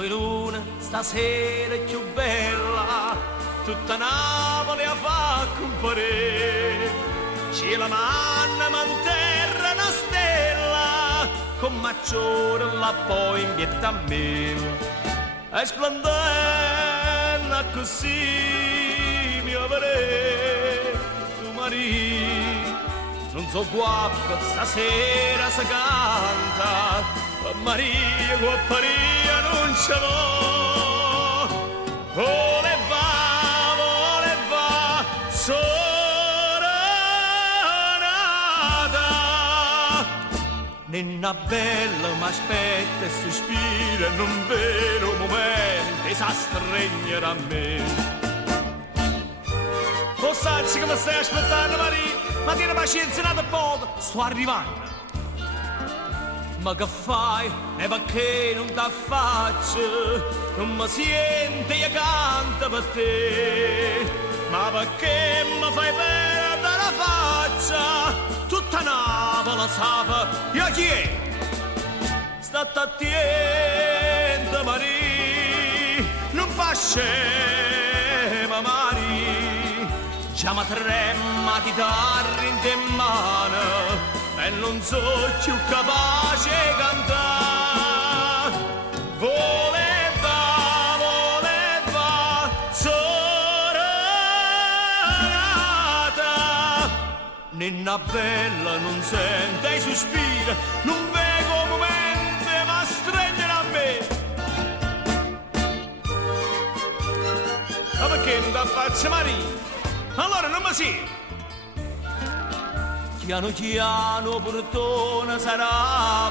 notte di luna, stasera è più bella, tutta Napoli a fa comparire. C'è la manna, manterra, una stella, con maggiore la poi invietta a me. E splendente così mi avrei, tu Maria, non so guappa, stasera si canta, ma Maria, guapparia non ce l'ho. Voleva, soranata. Ninna bella m'aspetta e sospira in un vero momento e sa stringere a me. Lo sai che mi stai aspettando, Maria? Ma tieni pazienza un po', sto arrivando. Ma che fai? E perché non ti faccio? Non mi senti e canto per te. Ma perché mi fai perdere la faccia? Tutta Napoli sa, io chi è? State attenta, Maria, non fa scema, Maria. Già mi trema di darmi in te mano e non so più capace di cantare. Voleva, soranata. Ninna bella non sente i sospiri, non vedo momenti ma stringere a me. Ma perché non ti faccio, Maria? Allora non mi si. Piano piano portone sarà,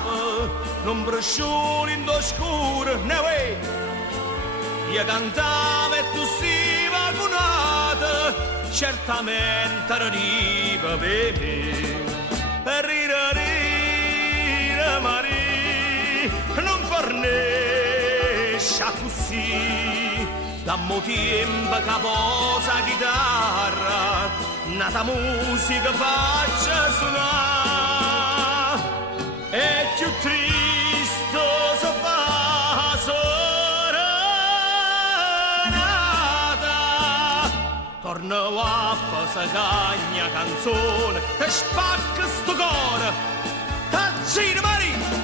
non bruscioli in oscuro, ne vuoi? Io cantavo e tu si vacunata, certamente arriva per me. Rira, Maria, non fornisce così, dammo tempo che posa chitarra, nata musica faccia suonare. E più triste si fa soranata, torna a questa cagna canzone e spacca sto cuore. Tazzina, Maria!